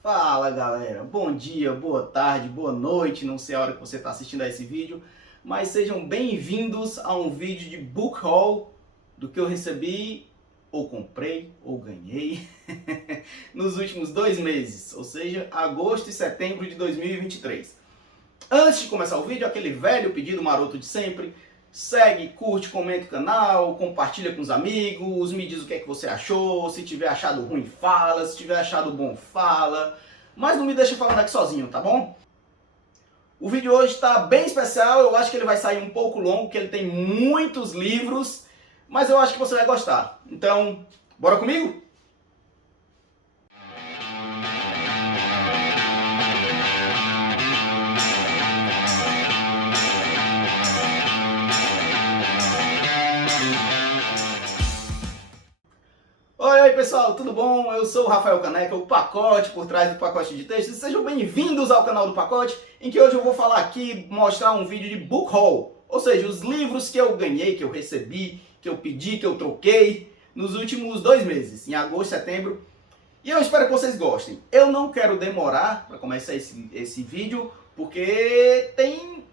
Fala galera, bom dia, boa tarde, boa noite, não sei a hora que você está assistindo a esse vídeo, mas sejam bem-vindos a um vídeo de book haul do que eu recebi, ou comprei, ou ganhei, nos últimos 2 meses, ou seja, agosto e setembro de 2023. Antes de começar o vídeo, aquele velho pedido maroto de sempre: segue, curte, comenta o canal, compartilha com os amigos, me diz o que é que você achou, se tiver achado ruim fala, se tiver achado bom fala, mas não me deixa falando aqui sozinho, tá bom? O vídeo hoje está bem especial, eu acho que ele vai sair um pouco longo, porque ele tem muitos livros, mas eu acho que você vai gostar. Então, bora comigo? Oi pessoal, tudo bom? Eu sou o Rafael Caneca, o pacote por trás do pacote de textos. Sejam bem-vindos ao canal do Pacote, em que hoje eu vou falar aqui, mostrar um vídeo de book haul, ou seja, os livros que eu ganhei, que eu recebi, que eu pedi, que eu troquei nos últimos 2 meses, em agosto e setembro. E eu espero que vocês gostem. Eu não quero demorar para começar esse vídeo, porque tem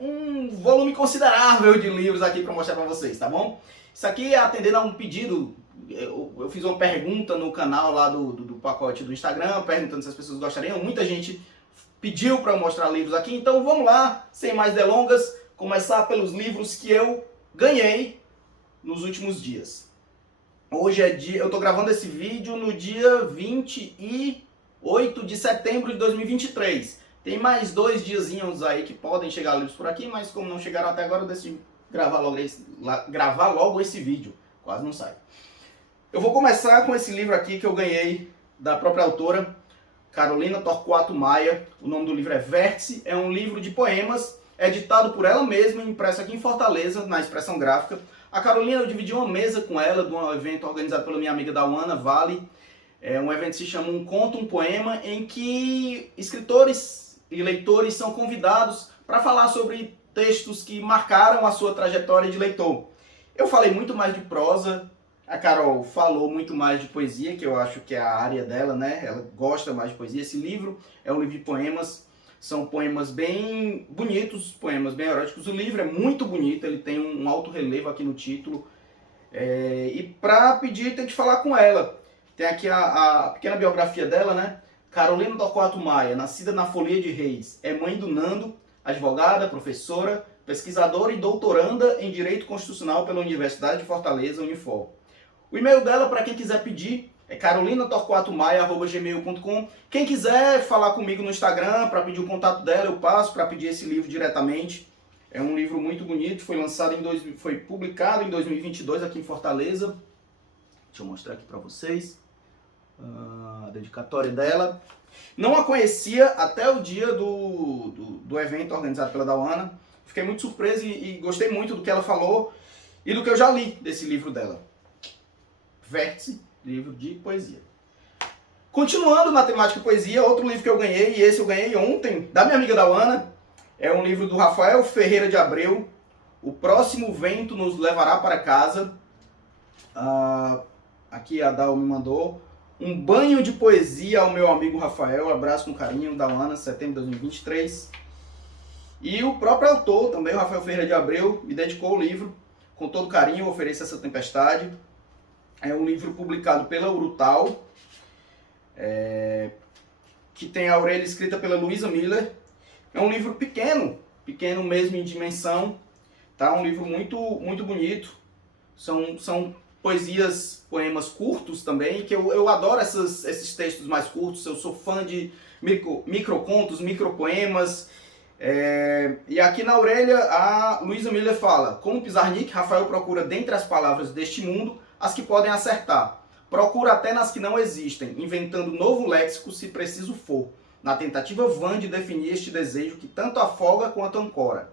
um volume considerável de livros aqui para mostrar para vocês, tá bom? Isso aqui é atendendo a um pedido. Eu fiz uma pergunta no canal lá do pacote do Instagram, perguntando se as pessoas gostariam. Muita gente pediu para eu mostrar livros aqui, então vamos lá, sem mais delongas, começar pelos livros que eu ganhei nos últimos dias. Hoje é dia, eu estou gravando esse vídeo no dia 28 de setembro de 2023. Tem mais 2 diazinhos aí que podem chegar livros por aqui, mas como não chegaram até agora, eu decidi gravar logo esse vídeo. Quase não sai. Eu vou começar com esse livro aqui que eu ganhei da própria autora, Carolina Torquato Maia. O nome do livro é Vértice, é um livro de poemas, editado por ela mesma, impresso aqui em Fortaleza, na Expressão Gráfica. A Carolina, eu dividi uma mesa com ela, de um evento organizado pela minha amiga Dauana Vale. É um evento que se chama Um Conto, um Poema, em que escritores e leitores são convidados para falar sobre textos que marcaram a sua trajetória de leitor. Eu falei muito mais de prosa, a Carol falou muito mais de poesia, que eu acho que é a área dela, né? Ela gosta mais de poesia. Esse livro é um livro de poemas, são poemas bem bonitos, poemas bem eróticos. O livro é muito bonito, ele tem um alto relevo aqui no título. E para pedir, tem que falar com ela. Tem aqui a pequena biografia dela, né? Carolina Torquato Maia, nascida na Folia de Reis, é mãe do Nando, advogada, professora, pesquisadora e doutoranda em Direito Constitucional pela Universidade de Fortaleza, Unifor. O e-mail dela, para quem quiser pedir, é carolinatorquatomaia@gmail.com. Quem quiser falar comigo no Instagram para pedir o contato dela, eu passo para pedir esse livro diretamente. É um livro muito bonito, foi publicado em 2022 aqui em Fortaleza. Deixa eu mostrar aqui para vocês a dedicatória dela. Não a conhecia até o dia do evento organizado pela Dauana. Fiquei muito surpreso e gostei muito do que ela falou e do que eu já li desse livro dela. Vértice, livro de poesia. Continuando na temática de poesia, outro livro que eu ganhei, e esse eu ganhei ontem, da minha amiga Dauana, é um livro do Rafael Ferreira de Abreu, O Próximo Vento Nos Levará para Casa. Aqui a Dau me mandou. Um banho de poesia ao meu amigo Rafael, abraço com carinho, Dauana, setembro de 2023. E o próprio autor, também o Rafael Ferreira de Abreu, me dedicou o livro, com todo carinho, eu ofereço essa tempestade. É um livro publicado pela Urutau, que tem a orelha escrita pela Luisa Miller. É um livro pequeno mesmo em dimensão, tá? Um livro muito, muito bonito. São poemas curtos também, que eu adoro esses textos mais curtos. Eu sou fã de microcontos, micropoemas. E aqui na orelha a Luisa Miller fala: como Pizarnik, Rafael procura dentre as palavras deste mundo as que podem acertar. Procura até nas que não existem, inventando novo léxico se preciso for, na tentativa vã de definir este desejo que tanto afoga quanto ancora.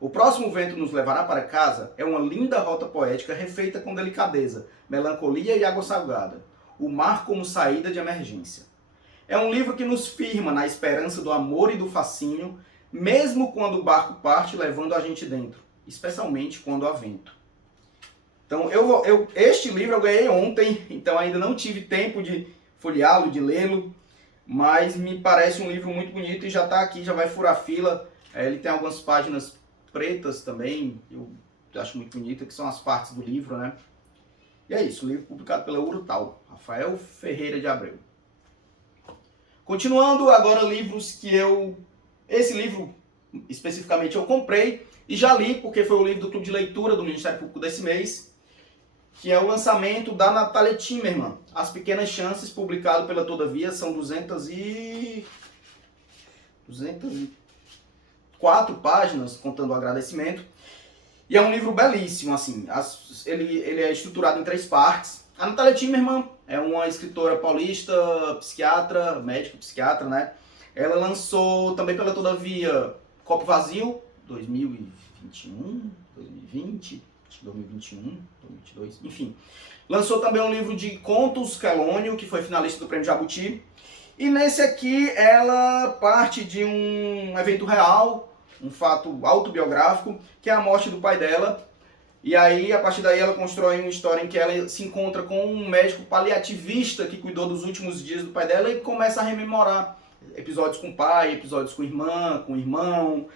O Próximo Vento Nos Levará para Casa é uma linda rota poética refeita com delicadeza, melancolia e água salgada. O mar como saída de emergência. É um livro que nos firma na esperança do amor e do fascínio, mesmo quando o barco parte levando a gente dentro, especialmente quando há vento. Então, este livro eu ganhei ontem, então ainda não tive tempo de folheá-lo, de lê-lo, mas me parece um livro muito bonito e já está aqui, já vai furar fila. Ele tem algumas páginas pretas também, eu acho muito bonita, que são as partes do livro, né? E é isso, o livro publicado pela Urutau, Rafael Ferreira de Abreu. Continuando, agora livros que esse livro especificamente eu comprei e já li, porque foi o livro do Clube de Leitura do Ministério Público desse mês, que é o lançamento da Natália Timmerman, As Pequenas Chances, publicado pela Todavia, são 204 páginas, contando o agradecimento. E é um livro belíssimo, assim, ele é estruturado em 3 partes. A Natália Timmerman é uma escritora paulista, psiquiatra, médica psiquiatra, né? Ela lançou também pela Todavia Copo Vazio, 2021, 2020, 2021, 2022, enfim. Lançou também um livro de contos, Quelônio, que foi finalista do Prêmio Jabuti. E nesse aqui ela parte de um evento real, um fato autobiográfico, que é a morte do pai dela. E aí, a partir daí, ela constrói uma história em que ela se encontra com um médico paliativista que cuidou dos últimos dias do pai dela e começa a rememorar episódios com o pai, episódios com a irmã, com o irmão.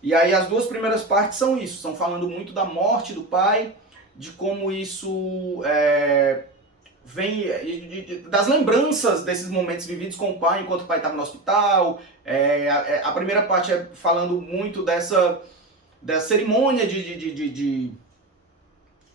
E aí, as 2 primeiras partes são isso, estão falando muito da morte do pai, de como isso vem das lembranças desses momentos vividos com o pai enquanto o pai estava no hospital. A primeira parte é falando muito dessa cerimônia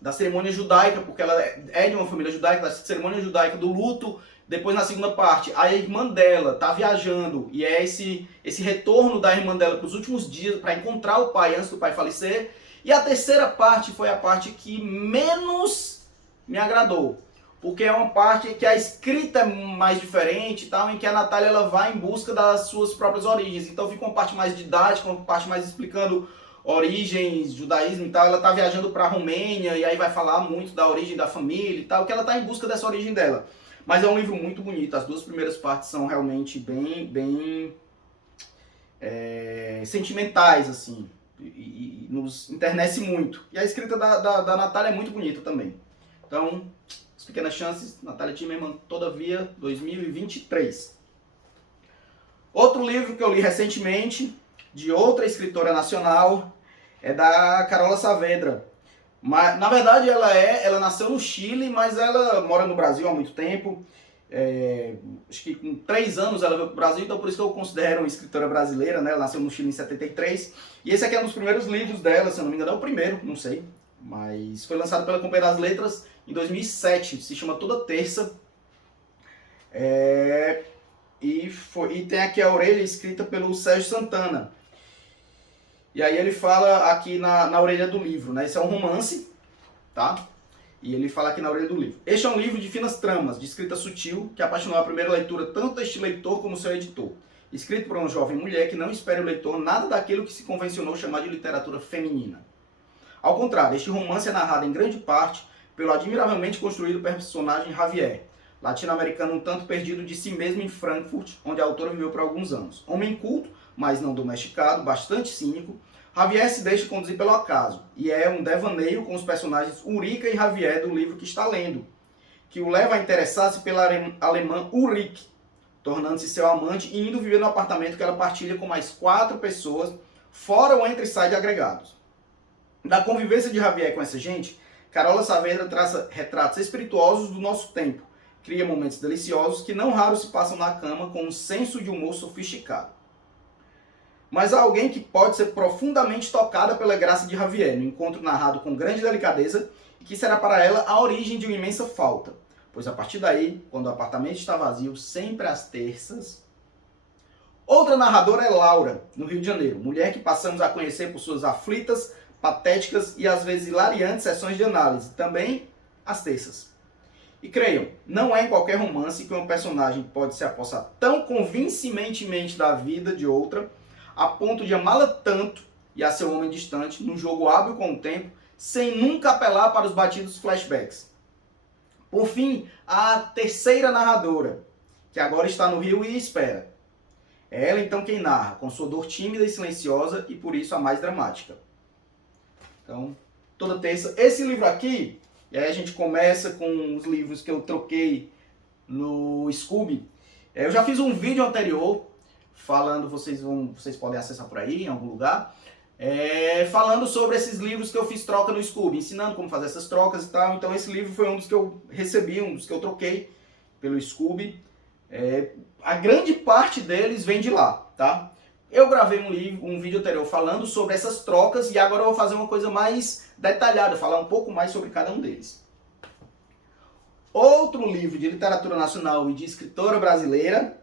da cerimônia judaica, porque ela é de uma família judaica, da cerimônia judaica do luto. Depois, na segunda parte, a irmã dela tá viajando e é esse retorno da irmã dela para os últimos dias, para encontrar o pai antes do pai falecer. E a terceira parte foi a parte que menos me agradou, porque é uma parte que a escrita é mais diferente, tal, em que a Natália ela vai em busca das suas próprias origens. Então fica uma parte mais didática, uma parte mais explicando origens, judaísmo e tal. Ela tá viajando para a Romênia e aí vai falar muito da origem da família e tal, que ela tá em busca dessa origem dela. Mas é um livro muito bonito, as 2 primeiras partes são realmente bem sentimentais, assim, e nos enternece muito. E a escrita da Natália é muito bonita também. Então, As Pequenas Chances, Natália Timmerman, Todavia, 2023. Outro livro que eu li recentemente, de outra escritora nacional, é da Carola Saavedra. Mas, na verdade, ela nasceu no Chile, mas ela mora no Brasil há muito tempo. Acho que com 3 anos ela veio para o Brasil, então por isso que eu considero uma escritora brasileira, né? Ela nasceu no Chile em 73. E esse aqui é um dos primeiros livros dela, se eu não me engano, é o primeiro, não sei. Mas foi lançado pela Companhia das Letras em 2007, se chama Toda Terça. E tem aqui a orelha escrita pelo Sérgio Santana. E aí ele fala aqui na orelha do livro, né? Esse é um romance, tá? E ele fala aqui na orelha do livro. Este é um livro de finas tramas, de escrita sutil, que apaixonou a primeira leitura tanto deste leitor como seu editor. Escrito por uma jovem mulher que não espera o leitor nada daquilo que se convencionou chamar de literatura feminina. Ao contrário, este romance é narrado em grande parte pelo admiravelmente construído personagem Javier, latino-americano um tanto perdido de si mesmo em Frankfurt, onde a autora viveu por alguns anos. Homem culto, mas não domesticado, bastante cínico, Javier se deixa conduzir pelo acaso, e é um devaneio com os personagens Ulrika e Javier do livro que está lendo, que o leva a interessar-se pela alemã Ulrike, tornando-se seu amante e indo viver no apartamento que ela partilha com mais 4 pessoas, fora o entra e sai de agregados. Da convivência de Javier com essa gente, Carola Saavedra traça retratos espirituosos do nosso tempo, cria momentos deliciosos que não raro se passam na cama com um senso de humor sofisticado. Mas há alguém que pode ser profundamente tocada pela graça de Javier, no encontro narrado com grande delicadeza, e que será para ela a origem de uma imensa falta, pois a partir daí, quando o apartamento está vazio, sempre às terças... Outra narradora é Laura, no Rio de Janeiro, mulher que passamos a conhecer por suas aflitas, patéticas e às vezes hilariantes sessões de análise, também às terças. E creiam, não é em qualquer romance que um personagem pode se apossar tão convincentemente da vida de outra, a ponto de amá-la tanto e a seu homem distante, num jogo hábil com o tempo, sem nunca apelar para os batidos flashbacks. Por fim, a terceira narradora, que agora está no Rio e espera. É ela então quem narra, com sua dor tímida e silenciosa e por isso a mais dramática. Então, Toda Terça. Esse livro aqui, e aí a gente começa com os livros que eu troquei no Scooby. Eu já fiz um vídeo anterior falando, vocês podem acessar por aí em algum lugar, falando sobre esses livros que eu fiz troca no Scoob, ensinando como fazer essas trocas e tal. Então esse livro foi um dos que eu recebi, um dos que eu troquei pelo Scoob. A grande parte deles vem de lá, tá? Eu gravei um vídeo anterior falando sobre essas trocas e agora eu vou fazer uma coisa mais detalhada, falar um pouco mais sobre cada um deles. Outro livro de literatura nacional e de escritora brasileira,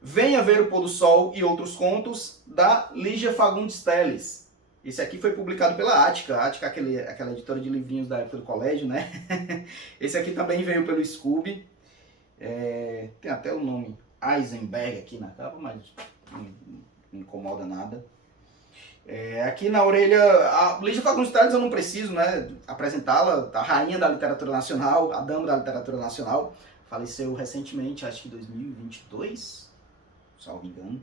Venha Ver o Pôr do Sol e Outros Contos, da Lígia Fagundes Telles. Esse aqui foi publicado pela Ática. A Ática é aquela editora de livrinhos da época do colégio, né? Esse aqui também veio pelo Scoob. Tem até o nome Eisenberg aqui na capa, mas não incomoda nada. Aqui na orelha, a Lígia Fagundes Telles eu não preciso, né, apresentá-la, a rainha da literatura nacional, a dama da literatura nacional, faleceu recentemente, acho que em 2022, salvo engano.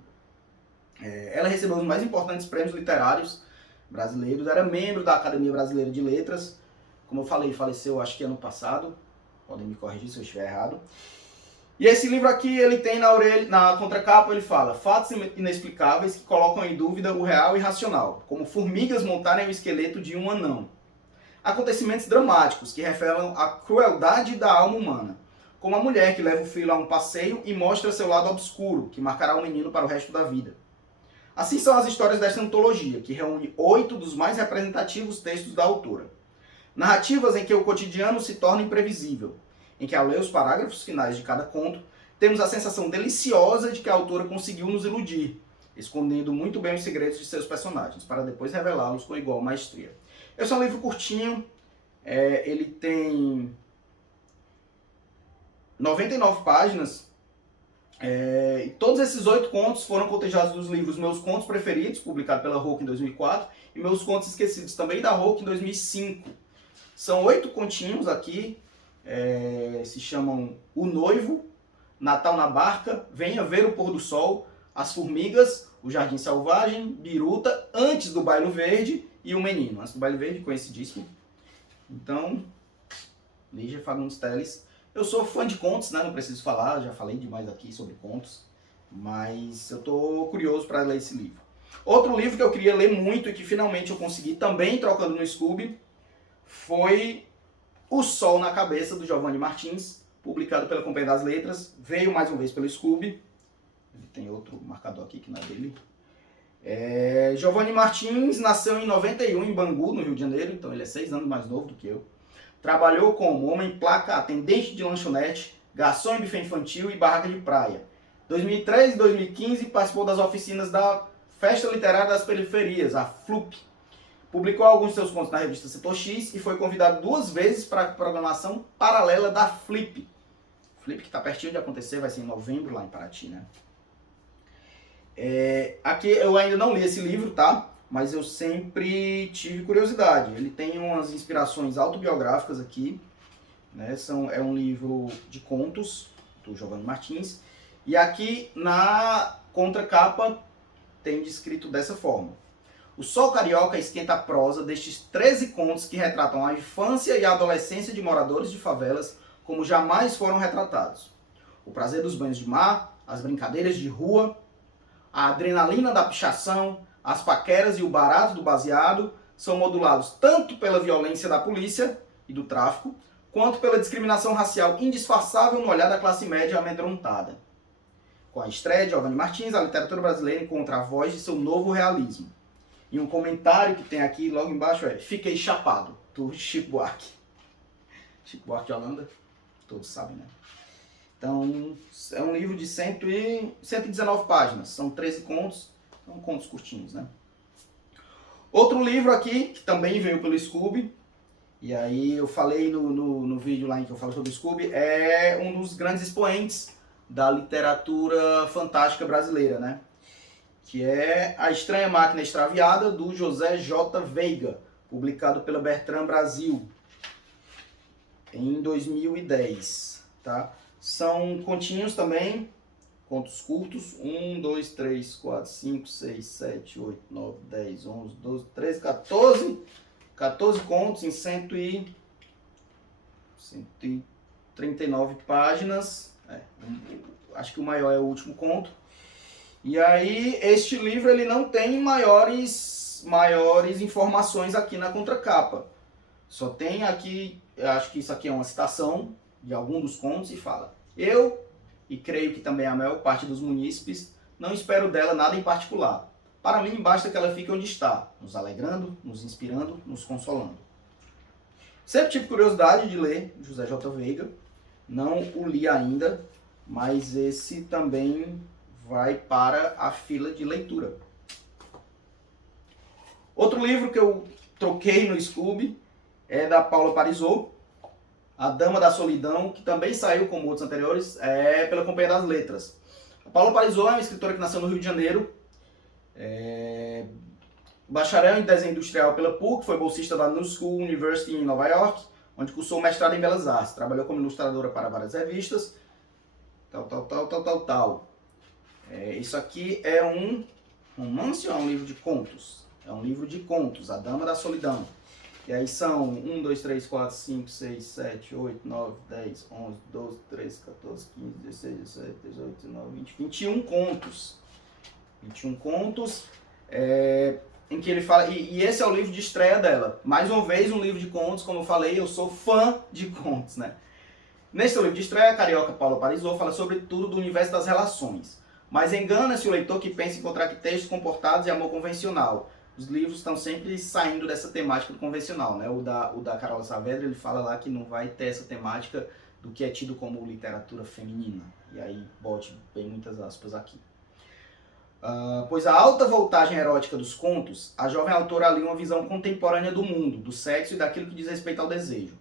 Ela recebeu os mais importantes prêmios literários brasileiros, era membro da Academia Brasileira de Letras, como eu falei, faleceu acho que ano passado, podem me corrigir se eu estiver errado. E esse livro aqui, ele tem na orelha, na contracapa, ele fala: fatos inexplicáveis que colocam em dúvida o real e racional, como formigas montarem o esqueleto de um anão. Acontecimentos dramáticos que revelam a crueldade da alma humana, como a mulher que leva o filho a um passeio e mostra seu lado obscuro, que marcará o menino para o resto da vida. Assim são as histórias desta antologia, que reúne 8 dos mais representativos textos da autora. Narrativas em que o cotidiano se torna imprevisível, em que ao ler os parágrafos finais de cada conto, temos a sensação deliciosa de que a autora conseguiu nos iludir, escondendo muito bem os segredos de seus personagens, para depois revelá-los com igual maestria. Esse é um livro curtinho, ele tem 99 páginas, e todos esses 8 contos foram cotejados dos livros Meus Contos Preferidos, publicado pela Roca em 2004, e Meus Contos Esquecidos, também da Roca em 2005. São 8 continhos aqui, se chamam O Noivo, Natal na Barca, Venha Ver o Pôr do Sol, As Formigas, O Jardim Selvagem, Biruta, Antes do Baile Verde e O Menino. Antes do Baile Verde, conhecidíssimo. Então, Lígia Fagundes Telles. Eu sou fã de contos, né? Não preciso falar, já falei demais aqui sobre contos, mas eu estou curioso para ler esse livro. Outro livro que eu queria ler muito e que finalmente eu consegui, também trocando no Scoob, foi O Sol na Cabeça, do Giovanni Martins, publicado pela Companhia das Letras, veio mais uma vez pelo Scoob. Ele tem outro marcador aqui que não é dele. Giovanni Martins nasceu em 91 em Bangu, no Rio de Janeiro, então ele é 6 anos mais novo do que eu. Trabalhou como homem-placa, atendente de lanchonete, garçom em buffet infantil e barraca de praia. 2013 e 2015 participou das oficinas da Festa Literária das Periferias, a FLUP. Publicou alguns de seus contos na revista Setor X e foi convidado 2 vezes para a programação paralela da Flip. Flip que está pertinho de acontecer, vai ser em novembro lá em Paraty, né? Aqui eu ainda não li esse livro, tá? Mas eu sempre tive curiosidade. Ele tem umas inspirações autobiográficas aqui, né? É um livro de contos do Giovanni Martins. E aqui na contracapa tem descrito dessa forma: o sol carioca esquenta a prosa destes 13 contos que retratam a infância e a adolescência de moradores de favelas como jamais foram retratados. O prazer dos banhos de mar, as brincadeiras de rua, a adrenalina da pichação, as paqueras e o barato do baseado são modulados tanto pela violência da polícia e do tráfico, quanto pela discriminação racial indisfarçável no olhar da classe média amedrontada. Com a estreia de Giovanni Martins, a literatura brasileira encontra a voz de seu novo realismo. E um comentário que tem aqui logo embaixo é: Fiquei chapado, do Chico Buarque. Chico Buarque de Holanda, todos sabem, né? Então, é um livro de 119 páginas, são 13 contos, são contos curtinhos, né? Outro livro aqui, que também veio pelo Scoob, e aí eu falei no vídeo lá em que eu falo sobre o Scoob, é um dos grandes expoentes da literatura fantástica brasileira, né? Que é A Estranha Máquina Extraviada, do José J. Veiga, publicado pela Bertrand Brasil, em 2010, tá? São continhos também, contos curtos, 1, 2, 3, 4, 5, 6, 7, 8, 9, 10, 11, 12, 13, 14 contos em 139 páginas. acho que o maior é o último conto. E aí, este livro ele não tem maiores informações aqui na contracapa. Só tem aqui, eu acho que isso aqui é uma citação de algum dos contos e fala: eu, e creio que também a maior parte dos munícipes, não espero dela nada em particular. Para mim, basta que ela fique onde está, nos alegrando, nos inspirando, nos consolando. Sempre tive curiosidade de ler José J. Veiga, não o li ainda, mas esse também vai para a fila de leitura. Outro livro que eu troquei no Scooby é da Paula Parisot, A Dama da Solidão, que também saiu, como outros anteriores, pela Companhia das Letras. A Paula Parisot é uma escritora que nasceu no Rio de Janeiro, bacharel em desenho industrial pela PUC, foi bolsista da New School University em Nova York, onde cursou mestrado em Belas Artes. Trabalhou como ilustradora para várias revistas, tal. Isso aqui é um romance ou é um livro de contos? É um livro de contos, A Dama da Solidão. E aí são 1, 2, 3, 4, 5, 6, 7, 8, 9, 10, 11, 12, 13, 14, 15, 16, 17, 18, 19, 20, 21 contos. 21 contos, em que ele fala, e esse é o livro de estreia dela. Mais uma vez, um livro de contos, como eu falei, eu sou fã de contos, né? Nesse livro de estreia, a carioca Paula Parisot fala sobre tudo do universo das relações. Mas engana-se o leitor que pensa encontrar aqui textos comportados e amor convencional. Os livros estão sempre saindo dessa temática do convencional, né? O da Carola Saavedra, ele fala lá que não vai ter essa temática do que é tido como literatura feminina. E aí, bote bem muitas aspas aqui. Pois a alta voltagem erótica dos contos, a jovem autora alia uma visão contemporânea do mundo, do sexo e daquilo que diz respeito ao desejo.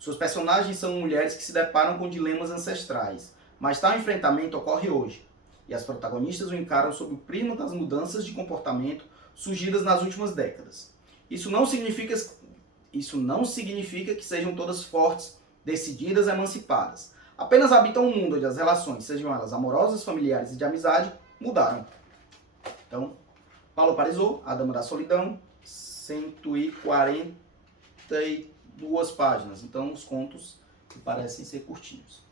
Seus personagens são mulheres que se deparam com dilemas ancestrais, mas tal enfrentamento ocorre hoje, e as protagonistas o encaram sob o prisma das mudanças de comportamento surgidas nas últimas décadas. Isso não significa que sejam todas fortes, decididas, emancipadas. Apenas habitam um mundo onde as relações, sejam elas amorosas, familiares e de amizade, mudaram. Então, Paula Parisot, A Dama da Solidão, 142 páginas. Então, os contos que parecem ser curtinhos.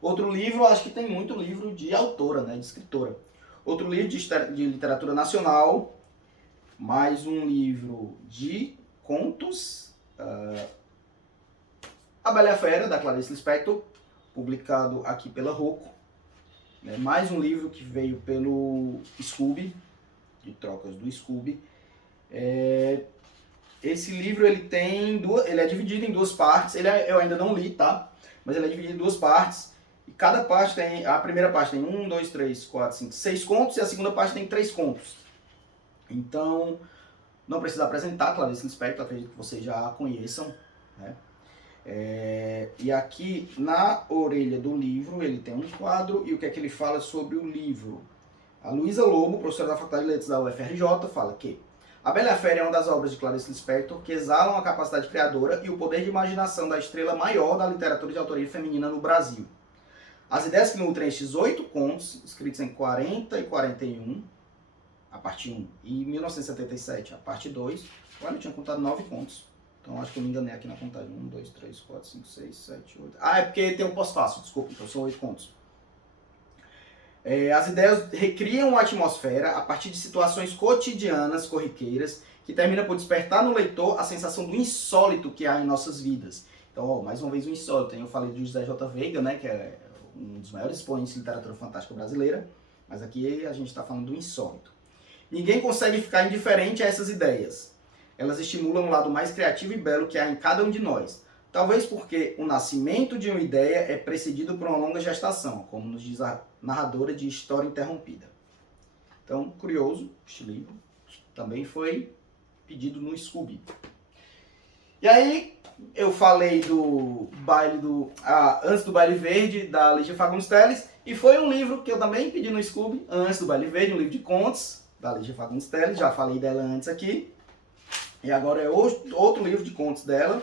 Outro livro, acho que tem muito livro de autora, né, de escritora. Outro livro de literatura nacional, mais um livro de contos, A Bela e a Fera, da Clarice Lispector, publicado aqui pela Rocco. Mais um livro que veio pelo Scooby, de trocas do Scooby. Esse livro ele é dividido em duas partes. Eu ainda não li, tá? Mas ele é dividido em duas partes. E cada parte tem, a primeira parte tem 1, 2, 3, 4, 5, 6 contos e a segunda parte tem 3 contos. Então, não precisa apresentar Clarice Lispector, acredito que vocês já a conheçam, né? E aqui na orelha do livro ele tem um quadro e o que é que ele fala sobre o livro? A Luísa Lobo, professora da Faculdade de Letras da UFRJ, fala que A Bela e a Fera é uma das obras de Clarice Lispector que exalam a capacidade criadora e o poder de imaginação da estrela maior da literatura de autoria feminina no Brasil. As ideias que nutrem estes 8 contos, escritos em 40 e 41, a parte 1, e 1977, a parte 2, olha, eu tinha contado 9 contos. Então acho que eu me enganei aqui na contagem. 1, 2, 3, 4, 5, 6, 7, 8. É porque tem um pós-fácil, desculpa, então são 8 contos. As ideias recriam uma atmosfera a partir de situações cotidianas, corriqueiras, que termina por despertar no leitor a sensação do insólito que há em nossas vidas. Então, mais uma vez o insólito. Eu falei de José J. Veiga, né, que é um dos maiores expoentes de literatura fantástica brasileira, mas aqui a gente está falando do insólito. Ninguém consegue ficar indiferente a essas ideias. Elas estimulam o lado mais criativo e belo que há em cada um de nós. Talvez porque o nascimento de uma ideia é precedido por uma longa gestação, como nos diz a narradora de História Interrompida. Então, curioso, este livro também foi pedido no Scooby. E aí, eu falei do baile antes do Baile Verde, da Lígia Fagundes Telles, e foi um livro que eu também pedi no Scooby, antes do Baile Verde, um livro de contos, da Lígia Fagundes Telles, já falei dela antes aqui. E agora é outro livro de contos dela.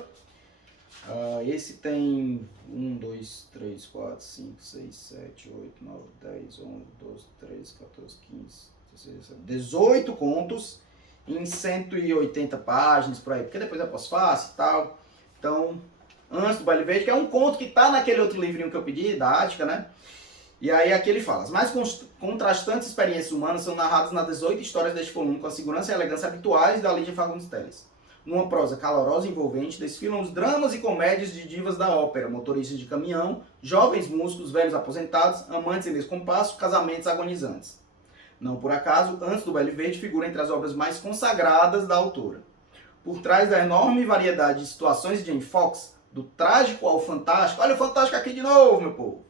Esse tem 1, 2, 3, 4, 5, 6, 7, 8, 9, 10, 11, 12, 13, 14, 15, 16, 17, 18 contos em 180 páginas por aí, porque depois é pós-fácil e tal. Então, antes do Baile Verde, que é um conto que tá naquele outro livrinho que eu pedi, da Ática, né? E aí aqui ele fala, as mais contrastantes experiências humanas são narradas nas 18 histórias deste volume com a segurança e elegância habituais da Lídia Fagundes Telles. Numa prosa calorosa e envolvente, desfilam os dramas e comédias de divas da ópera, motoristas de caminhão, jovens músicos, velhos aposentados, amantes em descompasso, casamentos agonizantes. Não por acaso, Antes do Belo e Verde figura entre as obras mais consagradas da autora. Por trás da enorme variedade de situações de Jane Fox, do trágico ao fantástico, olha o fantástico aqui de novo, meu povo,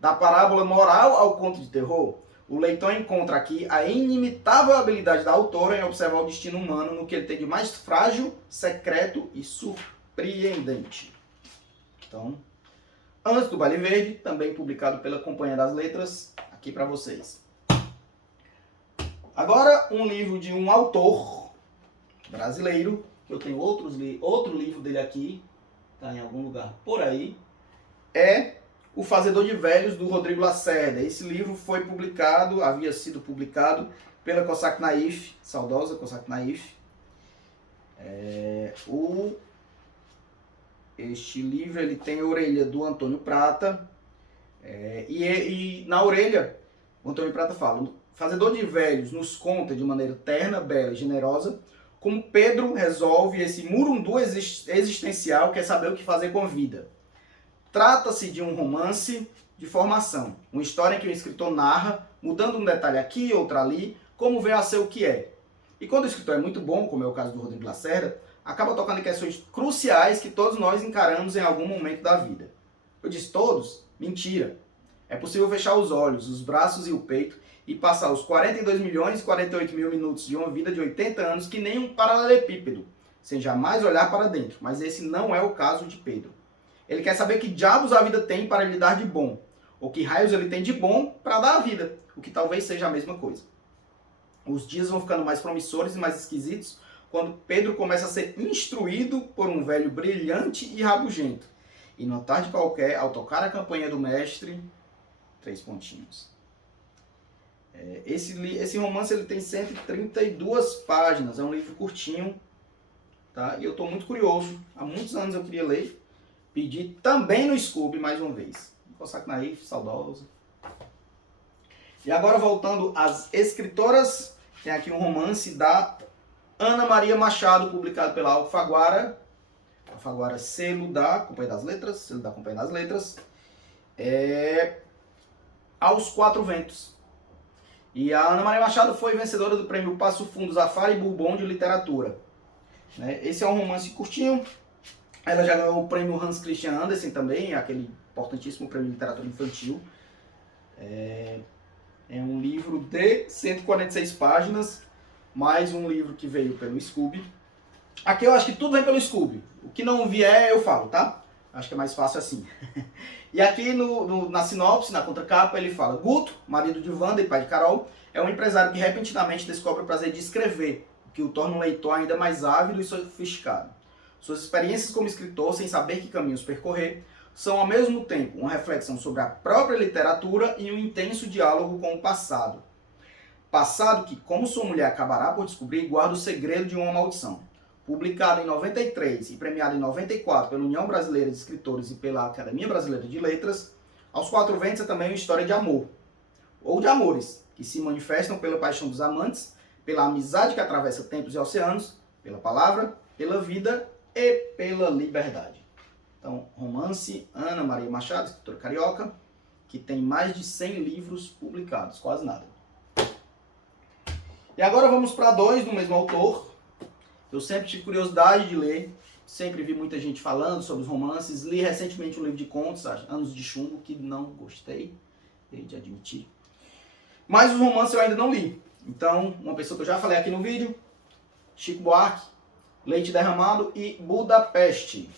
da parábola moral ao conto de terror, o leitor encontra aqui a inimitável habilidade da autora em observar o destino humano no que ele tem de mais frágil, secreto e surpreendente. Então, Antes do Belo e Verde, também publicado pela Companhia das Letras, aqui para vocês. Agora, um livro de um autor brasileiro, que eu tenho outro livro dele aqui, está em algum lugar por aí, é O Fazedor de Velhos, do Rodrigo Lacerda. Esse livro foi publicado, havia sido publicado pela Cossack Naif, saudosa Cossack Naif. Este livro ele tem a orelha do Antônio Prata, e na orelha o Antônio Prata fala: o Fazedor de Velhos nos conta de maneira terna, bela e generosa como Pedro resolve esse murundu existencial, que é saber o que fazer com a vida. Trata-se de um romance de formação, uma história em que o escritor narra, mudando um detalhe aqui e outro ali, como vem a ser o que é. E quando o escritor é muito bom, como é o caso do Rodrigo Lacerda, acaba tocando em questões cruciais que todos nós encaramos em algum momento da vida. Eu disse todos? Mentira. É possível fechar os olhos, os braços e o peito e passar os 42 milhões e 48 mil minutos de uma vida de 80 anos que nem um paralelepípedo, sem jamais olhar para dentro. Mas esse não é o caso de Pedro. Ele quer saber que diabos a vida tem para lhe dar de bom, ou que raios ele tem de bom para dar a vida, o que talvez seja a mesma coisa. Os dias vão ficando mais promissores e mais esquisitos quando Pedro começa a ser instruído por um velho brilhante e rabugento. E numa tarde qualquer, ao tocar a campainha do mestre, 3 pontinhos. Esse romance ele tem 132 páginas, é um livro curtinho, tá? E eu estou muito curioso, há muitos anos eu queria ler. Pedi também no Scooby, mais uma vez. Cossack Naif, saudosa. E agora voltando às escritoras, tem aqui um romance da Ana Maria Machado, publicado pela Alfaguara. Alfaguara, selo da Companhia das Letras. Aos Quatro Ventos. E a Ana Maria Machado foi vencedora do prêmio Passo Fundo Zafari Bourbon de Literatura. Esse é um romance curtinho. Ela já ganhou o prêmio Hans Christian Andersen também, aquele importantíssimo prêmio de literatura infantil. É um livro de 146 páginas, mais um livro que veio pelo Scooby. Aqui eu acho que tudo vem pelo Scooby. O que não vier eu falo, tá? Acho que é mais fácil assim. E aqui na sinopse, na contracapa, ele fala: Guto, marido de Wanda e pai de Carol, é um empresário que repentinamente descobre o prazer de escrever, o que o torna um leitor ainda mais ávido e sofisticado. Suas experiências como escritor, sem saber que caminhos percorrer, são ao mesmo tempo uma reflexão sobre a própria literatura e um intenso diálogo com o passado. Passado que, como sua mulher acabará por descobrir, guarda o segredo de uma maldição. Publicado em 93 e premiado em 94 pela União Brasileira de Escritores e pela Academia Brasileira de Letras, Aos Quatro Ventos é também uma história de amor, ou de amores, que se manifestam pela paixão dos amantes, pela amizade que atravessa tempos e oceanos, pela palavra, pela vida e pela liberdade. Então, romance Ana Maria Machado, escritora carioca, que tem mais de 100 livros publicados, quase nada. E agora vamos para 2 do mesmo autor. Eu sempre tive curiosidade de ler, sempre vi muita gente falando sobre os romances. Li recentemente um livro de contos, Anos de Chumbo, que não gostei, hei de admitir. Mas os romances eu ainda não li. Então, uma pessoa que eu já falei aqui no vídeo, Chico Buarque, Leite Derramado e Budapeste.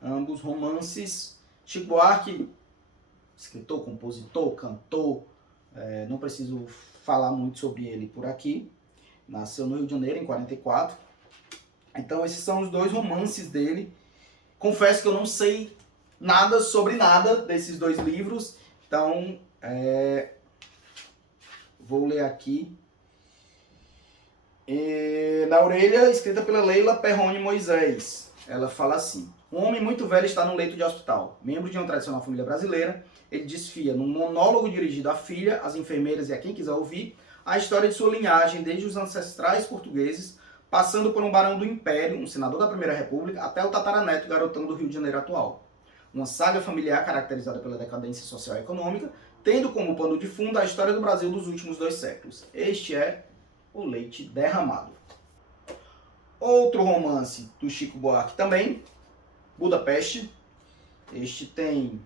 Ambos romances. Chico Buarque, escritor, compositor, cantor, não preciso falar muito sobre ele por aqui. Nasceu no Rio de Janeiro em 44. Então esses são os 2 romances dele. Confesso que eu não sei nada sobre nada desses 2 livros. Então, vou ler aqui. Na Orelha, escrita pela Leila Perrone Moisés. ela fala assim: um homem muito velho está no leito de hospital. Membro de uma tradicional família brasileira, ele desfia num monólogo dirigido à filha, às enfermeiras e a quem quiser ouvir, a história de sua linhagem desde os ancestrais portugueses, passando por um barão do Império, um senador da Primeira República, até o tataraneto garotão do Rio de Janeiro atual. Uma saga familiar caracterizada pela decadência social e econômica, tendo como pano de fundo a história do Brasil dos últimos 2 séculos. Este é O Leite Derramado. Outro romance do Chico Buarque também, Budapeste. Este tem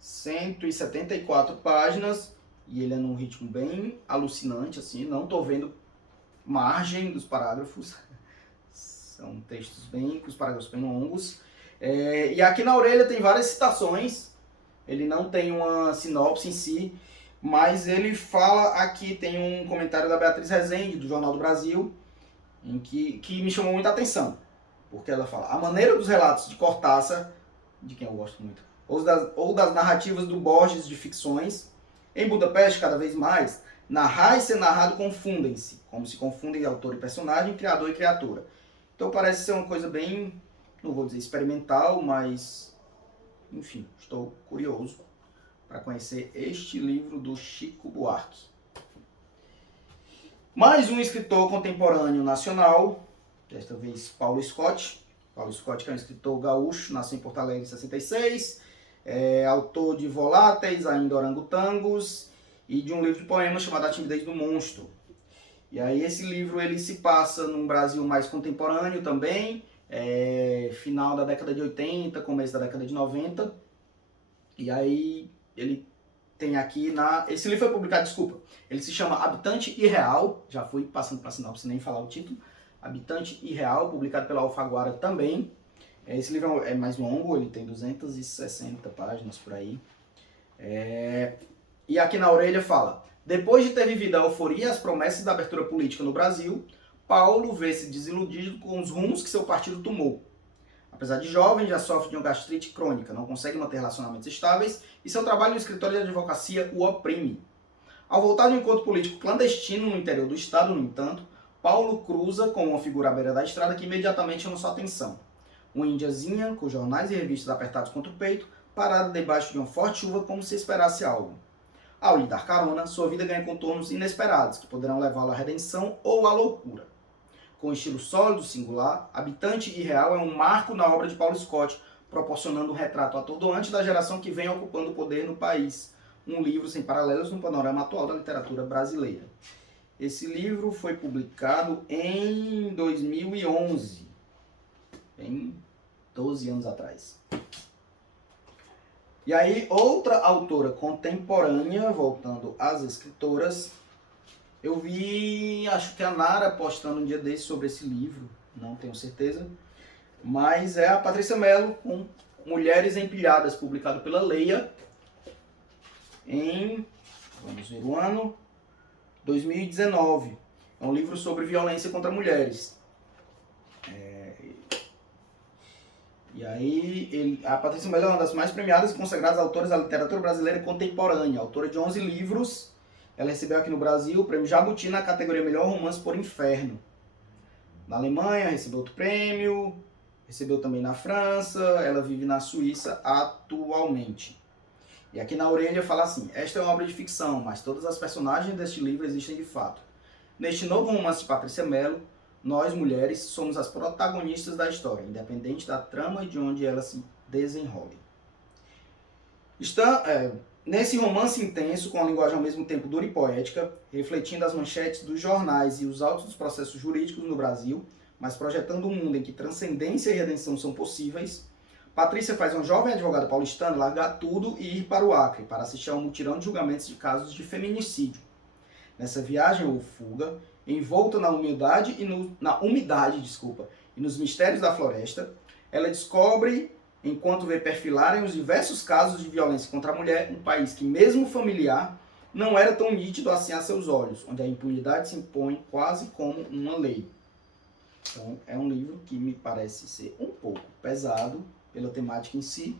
174 páginas e ele é num ritmo bem alucinante, assim, não estou vendo margem dos parágrafos, são textos bem, com os parágrafos bem longos. E aqui na orelha tem várias citações, ele não tem uma sinopse em si, mas ele fala aqui, tem um comentário da Beatriz Rezende, do Jornal do Brasil, em que me chamou muita atenção, porque ela fala: a maneira dos relatos de Cortázar, de quem eu gosto muito, ou das narrativas do Borges de ficções, em Budapeste, cada vez mais, narrar e ser narrado confundem-se, como se confundem autor e personagem, criador e criatura. Então parece ser uma coisa bem, não vou dizer experimental, mas, enfim, estou curioso para conhecer este livro do Chico Buarque. Mais um escritor contemporâneo nacional, desta vez Paulo Scott. Paulo Scott, que é um escritor gaúcho, nasceu em Porto Alegre em 66, é autor de Voláteis, ainda Orangotangos, e de um livro de poemas chamado A Timidez do Monstro. E aí esse livro ele se passa num Brasil mais contemporâneo também, final da década de 80, começo da década de 90. E aí ele tem aqui esse livro foi publicado, ele se chama Habitante Irreal, já fui passando para a sinopse nem falar o título, Habitante Irreal, publicado pela Alfaguara também. Esse livro é mais longo, ele tem 260 páginas por aí. E aqui na orelha fala: depois de ter vivido a euforia e as promessas da abertura política no Brasil, Paulo vê-se desiludido com os rumos que seu partido tomou. Apesar de jovem, já sofre de uma gastrite crônica, não consegue manter relacionamentos estáveis e seu trabalho no escritório de advocacia o oprime. Ao voltar de um encontro político clandestino no interior do estado, no entanto, Paulo cruza com uma figura à beira da estrada que imediatamente chama sua atenção. Uma índiazinha, com jornais e revistas apertados contra o peito, parada debaixo de uma forte chuva como se esperasse algo. Ao lhe dar carona, sua vida ganha contornos inesperados, que poderão levá-lo à redenção ou à loucura. Com estilo sólido, singular, Habitante Irreal é um marco na obra de Paulo Scott, proporcionando um retrato atordoante da geração que vem ocupando o poder no país. Um livro sem paralelos no panorama atual da literatura brasileira. Esse livro foi publicado em 2011, em 12 anos atrás. E aí, outra autora contemporânea, voltando às escritoras, eu vi, acho que a Nara postando um dia desse sobre esse livro, não tenho certeza, mas é a Patrícia Mello com Mulheres Empilhadas, publicado pela Leia em, vamos ver o ano, 2019. É um livro sobre violência contra mulheres. E aí, a Patrícia Mello é uma das mais premiadas e consagradas autoras da literatura brasileira contemporânea, autora de 11 livros. Ela recebeu aqui no Brasil o prêmio Jabuti na categoria Melhor Romance por Inferno. Na Alemanha recebeu outro prêmio, recebeu também na França, ela vive na Suíça atualmente. E aqui na orelha fala assim: esta é uma obra de ficção, mas todas as personagens deste livro existem de fato. Neste novo romance de Patrícia Mello, nós, mulheres, somos as protagonistas da história, independente da trama e de onde ela se desenrole. Nesse romance intenso, com a linguagem ao mesmo tempo dura e poética, refletindo as manchetes dos jornais e os autos dos processos jurídicos no Brasil, mas projetando um mundo em que transcendência e redenção são possíveis, Patrícia faz uma jovem advogada paulistana largar tudo e ir para o Acre, para assistir a um mutirão de julgamentos de casos de feminicídio. Nessa viagem ou fuga, envolta na umidade e nos mistérios da floresta, ela descobre, enquanto vê perfilarem os diversos casos de violência contra a mulher, um país que, mesmo familiar, não era tão nítido assim a seus olhos, onde a impunidade se impõe quase como uma lei. Então, é um livro que me parece ser um pouco pesado pela temática em si,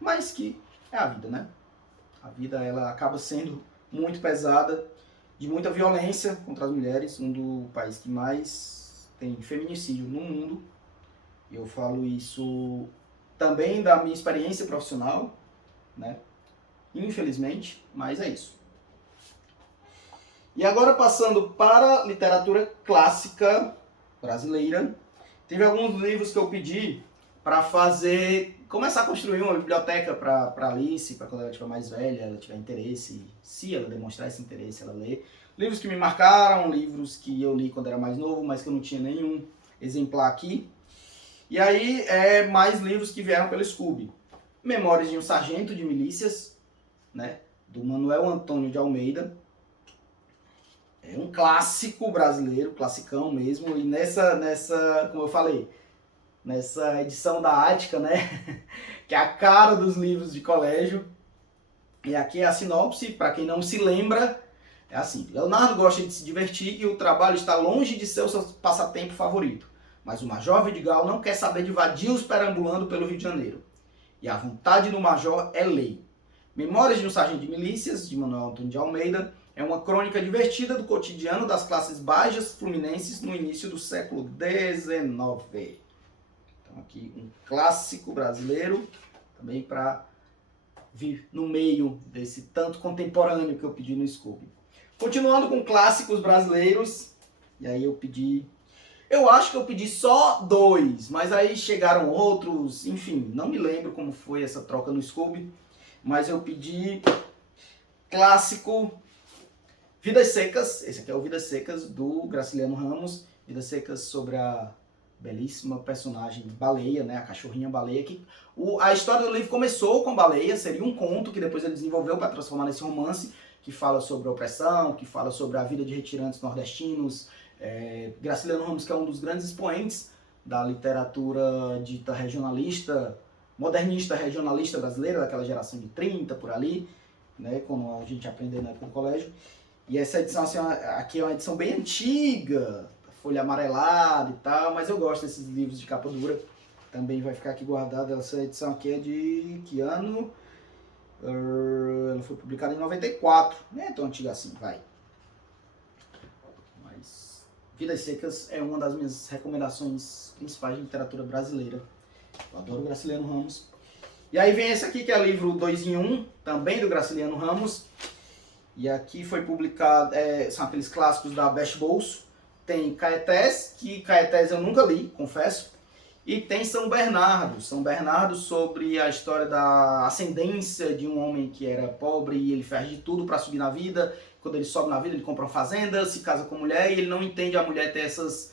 mas que é a vida, né? A vida, ela acaba sendo muito pesada, de muita violência contra as mulheres, um do país que mais tem feminicídio no mundo. Eu falo isso também da minha experiência profissional, né? Infelizmente, mas é isso. E agora passando para a literatura clássica brasileira, teve alguns livros que eu pedi para começar a construir uma biblioteca para Alice, para quando ela estiver mais velha, ela tiver interesse, se ela demonstrar esse interesse, ela lê. Livros que me marcaram, livros que eu li quando era mais novo, mas que eu não tinha nenhum exemplar aqui. E aí, mais livros que vieram pelo Scooby. Memórias de um Sargento de Milícias, né, do Manuel Antônio de Almeida. É um clássico brasileiro, classicão mesmo, e nessa, como eu falei, nessa edição da Ática, né, que é a cara dos livros de colégio. E aqui é a sinopse, para quem não se lembra, é assim: Leonardo gosta de se divertir e o trabalho está longe de ser o seu passatempo favorito. Mas o Major Vidigal não quer saber de vadios perambulando pelo Rio de Janeiro. E a vontade do Major é lei. Memórias de um Sargento de Milícias, de Manuel Antônio de Almeida, é uma crônica divertida do cotidiano das classes baixas fluminenses no início do século XIX. Então aqui um clássico brasileiro, também para vir no meio desse tanto contemporâneo que eu pedi no Scooby. Continuando com clássicos brasileiros, e aí eu acho que eu pedi só 2, mas aí chegaram outros, enfim, não me lembro como foi essa troca no Scooby, mas eu pedi clássico Vidas Secas, esse aqui é o Vidas Secas do Graciliano Ramos, Vidas Secas sobre a belíssima personagem Baleia, né, a cachorrinha Baleia, que a história do livro começou com Baleia, seria um conto que depois ele desenvolveu para transformar nesse romance, que fala sobre a opressão, que fala sobre a vida de retirantes nordestinos. Graciliano Ramos, que é um dos grandes expoentes da literatura dita regionalista, modernista regionalista brasileira, daquela geração de 30 por ali, né, quando a gente aprendeu na época do colégio. E essa edição assim, aqui é uma edição bem antiga, folha amarelada e tal, mas eu gosto desses livros de capa dura, também vai ficar aqui guardado. Essa edição aqui é de que ano? Ela foi publicada em 94, não é tão antiga assim, vai. Mas Vidas Secas é uma das minhas recomendações principais de literatura brasileira. Eu adoro Graciliano Ramos. E aí vem esse aqui, que é o livro 2 em 1, também do Graciliano Ramos. E aqui foi publicado, são aqueles clássicos da Best Bolso. Tem Caetés, que Caetés eu nunca li, confesso. E tem São Bernardo sobre a história da ascendência de um homem que era pobre e ele faz de tudo para subir na vida. Quando ele sobe na vida, ele compra uma fazenda, se casa com mulher e ele não entende a mulher ter essas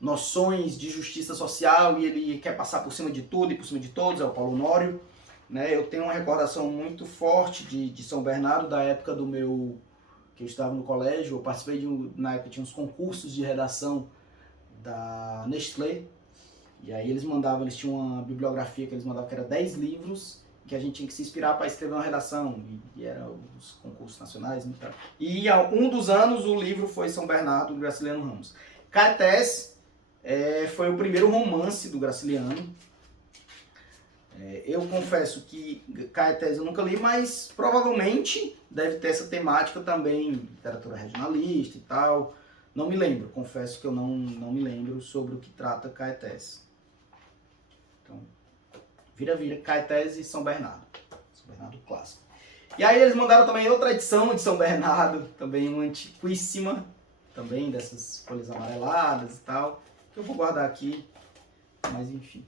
noções de justiça social e ele quer passar por cima de tudo e por cima de todos, é o Paulo Honório. Né? Eu tenho uma recordação muito forte de São Bernardo, da época que eu estava no colégio. Eu participei na época tinha uns concursos de redação da Nestlé. E aí eles tinham uma bibliografia que eles mandavam que era 10 livros, que a gente tinha que se inspirar para escrever uma redação, e eram os concursos nacionais e tal. E um dos anos o livro foi São Bernardo, do Graciliano Ramos. Caetés foi o primeiro romance do Graciliano. Eu confesso que Caetés eu nunca li, mas provavelmente deve ter essa temática também, literatura regionalista e tal. Não me lembro, confesso que eu não me lembro sobre o que trata Caetés. Então, vira, Caetés e São Bernardo. São Bernardo clássico. E aí eles mandaram também outra edição de São Bernardo, também uma antiquíssima, também dessas folhas amareladas e tal, que eu vou guardar aqui, mas enfim.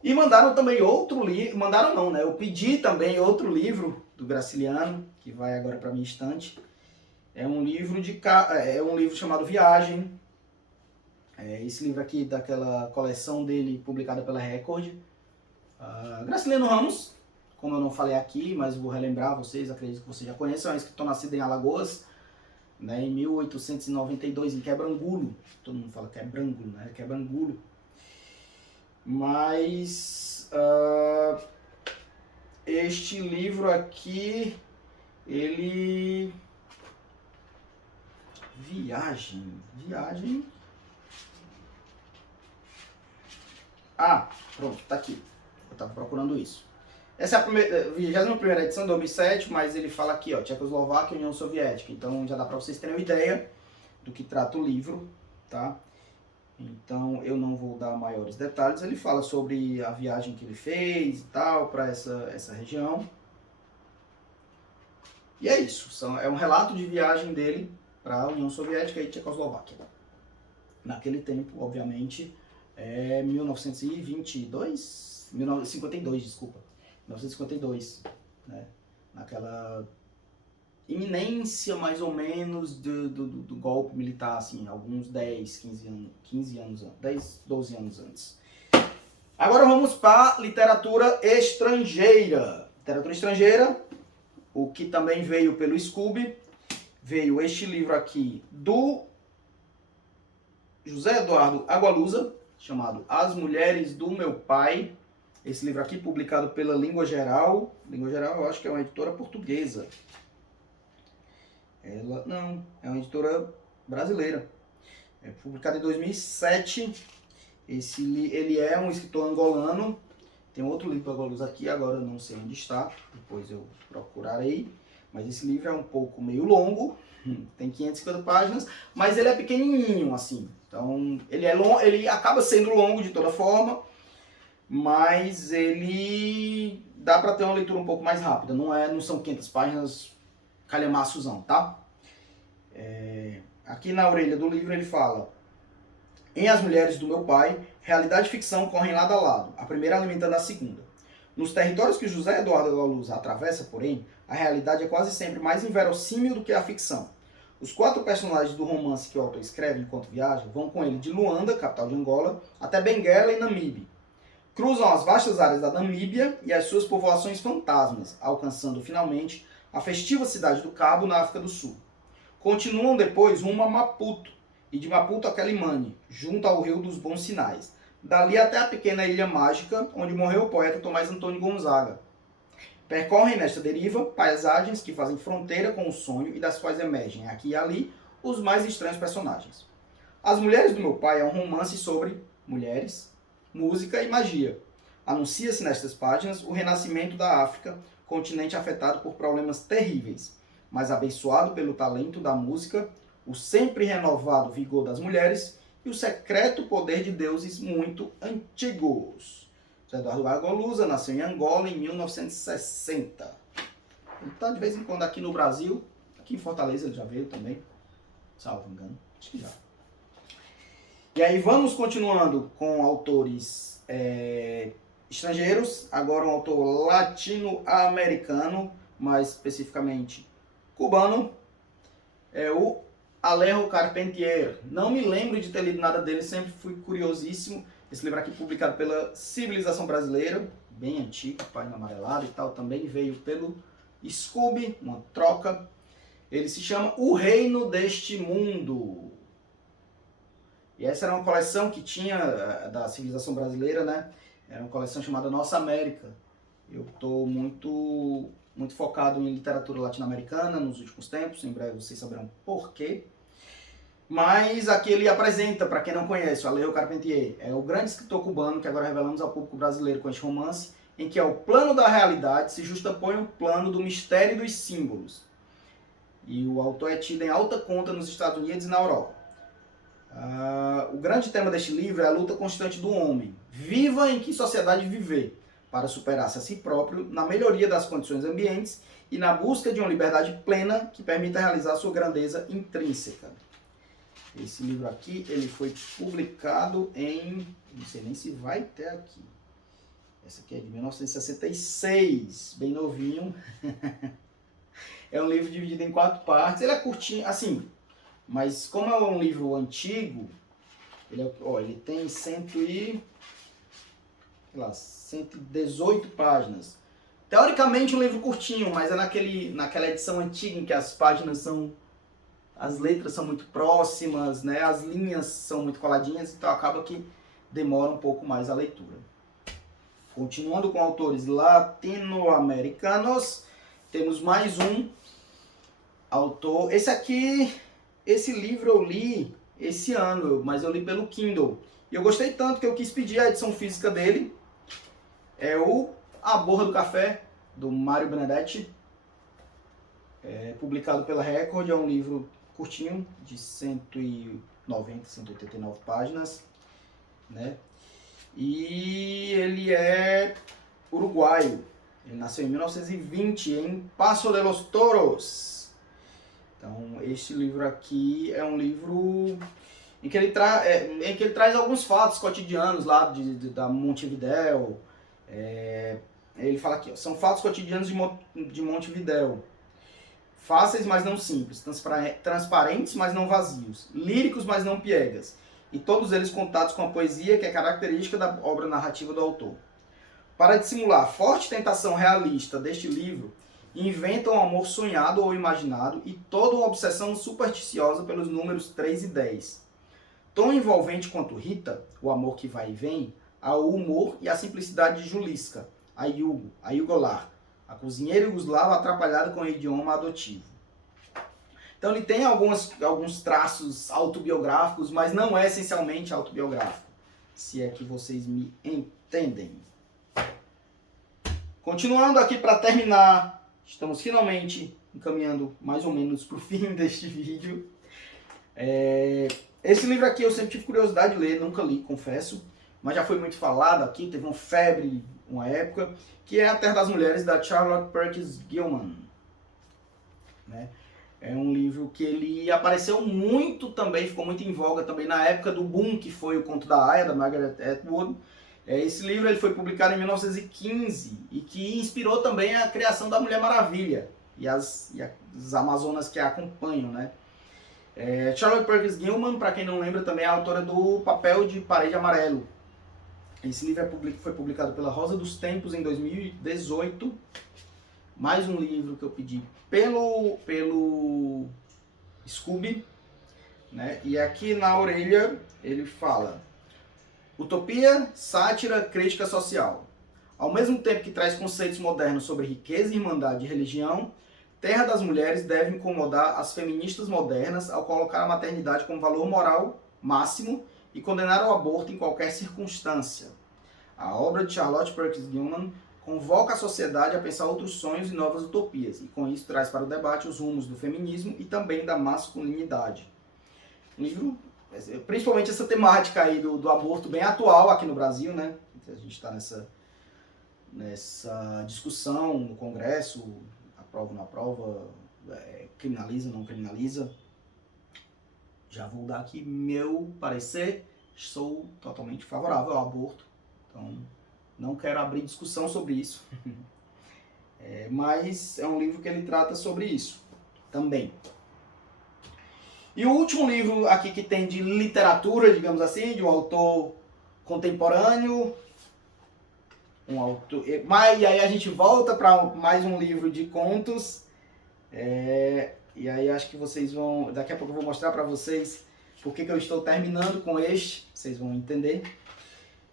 E mandaram também outro livro, mandaram não, né? Eu pedi também outro livro do Graciliano, que vai agora para minha estante. É um livro chamado Viagem. Esse livro aqui daquela coleção dele publicada pela Record. Graciliano Ramos, como eu não falei aqui, mas vou relembrar vocês, acredito que vocês já conhecem, é um escritor nascido em Alagoas, né, em 1892, em Quebrangulo. Todo mundo fala Quebrangulo, né? Quebrangulo. Mas este livro aqui, ele... Viagem. Pronto, tá aqui. Eu tava procurando isso. Essa é a 21ª edição de 2007, mas ele fala aqui, ó, Tchecoslováquia e União Soviética. Então já dá para vocês terem uma ideia do que trata o livro, tá? Então eu não vou dar maiores detalhes. Ele fala sobre a viagem que ele fez e tal, para essa região. E é isso, é um relato de viagem dele para a União Soviética e Tchecoslováquia. Naquele tempo, obviamente, 1952, desculpa. 1952, né? Naquela iminência, mais ou menos, do golpe militar, assim, alguns 15 anos, 10, 12 anos antes. Agora vamos para literatura estrangeira. Literatura estrangeira, o que também veio pelo Scooby, veio este livro aqui do José Eduardo Agualusa, chamado As Mulheres do Meu Pai. Esse livro aqui publicado pela Língua Geral. Língua Geral eu acho que é uma editora portuguesa. Ela não, é uma editora brasileira. É publicado em 2007. Ele é um escritor angolano. Tem outro livro do Agualusa aqui, agora eu não sei onde está, depois eu procurarei. Mas esse livro é um pouco meio longo, tem 550 páginas, mas ele é pequenininho, assim. Então, ele acaba sendo longo de toda forma, mas ele dá para ter uma leitura um pouco mais rápida. Não são 500 páginas calhamaçozão, tá? Aqui na orelha do livro ele fala: em As Mulheres do Meu Pai, realidade e ficção correm lado a lado, a primeira alimentando a segunda. Nos territórios que José Eduardo Agualusa atravessa, porém, a realidade é quase sempre mais inverossímil do que a ficção. Os 4 personagens do romance que o autor escreve enquanto viaja vão com ele de Luanda, capital de Angola, até Benguela e Namibe. Cruzam as vastas áreas da Namíbia e as suas povoações fantasmas, alcançando finalmente a festiva cidade do Cabo, na África do Sul. Continuam depois rumo a Maputo, e de Maputo a Quelimane, junto ao Rio dos Bons Sinais. Dali até a pequena ilha mágica, onde morreu o poeta Tomás Antônio Gonzaga. Percorrem nesta deriva paisagens que fazem fronteira com o sonho e das quais emergem, aqui e ali, os mais estranhos personagens. As Mulheres do Meu Pai é um romance sobre mulheres, música e magia. Anuncia-se nestas páginas o renascimento da África, continente afetado por problemas terríveis, mas abençoado pelo talento da música, o sempre renovado vigor das mulheres e o secreto poder de deuses muito antigos. José Eduardo Agualusa nasceu em Angola em 1960. Ele está de vez em quando aqui no Brasil, aqui em Fortaleza ele já veio também, salvo engano, acho que já. E aí vamos continuando com autores estrangeiros, agora um autor latino-americano, mais especificamente cubano, é o Alejo Carpentier. Não me lembro de ter lido nada dele, sempre fui curiosíssimo. Esse livro aqui publicado pela Civilização Brasileira, bem antigo, página amarelada e tal, também veio pelo Scooby, uma troca. Ele se chama O Reino deste Mundo. E essa era uma coleção que tinha da Civilização Brasileira, né? Era uma coleção chamada Nossa América. Eu estou muito focado em literatura latino-americana nos últimos tempos, em breve vocês saberão por quê. Mas aqui ele apresenta, para quem não conhece, o Alejo Carpentier. É o grande escritor cubano que agora revelamos ao público brasileiro com este romance, em que ao plano da realidade se justapõe o plano do mistério e dos símbolos. E o autor é tido em alta conta nos Estados Unidos e na Europa. O grande tema deste livro é a luta constante do homem. Viva em que sociedade viver, para superar-se a si próprio na melhoria das condições ambientes e na busca de uma liberdade plena que permita realizar sua grandeza intrínseca. Esse livro aqui, ele foi publicado em... não sei nem se vai ter aqui. Essa aqui é de 1966, bem novinho. É um livro dividido em 4 partes. Ele é curtinho, assim, mas como é um livro antigo, ele tem 118 páginas. Teoricamente um livro curtinho, mas é naquela edição antiga em que as páginas são... as letras são muito próximas, né? As linhas são muito coladinhas, então acaba que demora um pouco mais a leitura. Continuando com autores latino-americanos, temos mais um autor. Esse livro eu li esse ano, mas eu li pelo Kindle. E eu gostei tanto que eu quis pedir a edição física dele. É o A Borra do Café, do Mário Benedetti. Publicado pela Record, é um livro curtinho, de 190, 189 páginas. né? E ele é uruguaio. Ele nasceu em 1920 em Paso de los Toros. Então, este livro aqui é um livro em que ele traz alguns fatos cotidianos lá da Montevidéu. Ele fala aqui, ó, são fatos cotidianos de Montevidéu. Fáceis, mas não simples. Transparentes, mas não vazios. Líricos, mas não piegas. E todos eles contados com a poesia que é característica da obra narrativa do autor. Para dissimular a forte tentação realista deste livro, inventa um amor sonhado ou imaginado e toda uma obsessão supersticiosa pelos números 3 e 10. Tão envolvente quanto Rita, o amor que vai e vem, há o humor e a simplicidade de Juliska, a Yugolar, a cozinheira iugoslava atrapalhada com o idioma adotivo. Então ele tem alguns traços autobiográficos, mas não é essencialmente autobiográfico, se é que vocês me entendem. Continuando aqui para terminar, estamos finalmente encaminhando mais ou menos para o fim deste vídeo. Esse livro aqui eu sempre tive curiosidade de ler, nunca li, confesso, mas já foi muito falado aqui, teve uma febre uma época, que é A Terra das Mulheres, da Charlotte Perkins Gilman. Né? É um livro que ele apareceu muito também, ficou muito em voga também na época do boom que foi o Conto da Aia, da Margaret Atwood. Esse livro ele foi publicado em 1915 e que inspirou também a criação da Mulher Maravilha e as Amazonas que a acompanham. Né? Charlotte Perkins Gilman, para quem não lembra, também é a autora do Papel de Parede Amarelo. Esse livro foi publicado pela Rosa dos Tempos em 2018. Mais um livro que eu pedi pelo Scooby. Né? E aqui na orelha ele fala: utopia, sátira, crítica social. Ao mesmo tempo que traz conceitos modernos sobre riqueza, irmandade e religião, Terra das Mulheres deve incomodar as feministas modernas ao colocar a maternidade como valor moral máximo e condenar o aborto em qualquer circunstância. A obra de Charlotte Perkins Gilman convoca a sociedade a pensar outros sonhos e novas utopias, e com isso traz para o debate os rumos do feminismo e também da masculinidade. Um livro, principalmente essa temática aí do aborto bem atual aqui no Brasil, né? A gente está nessa discussão no Congresso, aprova, não aprova, criminaliza, não criminaliza. Já vou dar aqui meu parecer, sou totalmente favorável ao aborto, então não quero abrir discussão sobre isso. Mas é um livro que ele trata sobre isso também. E o último livro aqui que tem de literatura, digamos assim, de um autor contemporâneo, e aí a gente volta para mais um livro de contos, e aí acho que vocês vão, daqui a pouco eu vou mostrar para vocês por que eu estou terminando com este, vocês vão entender.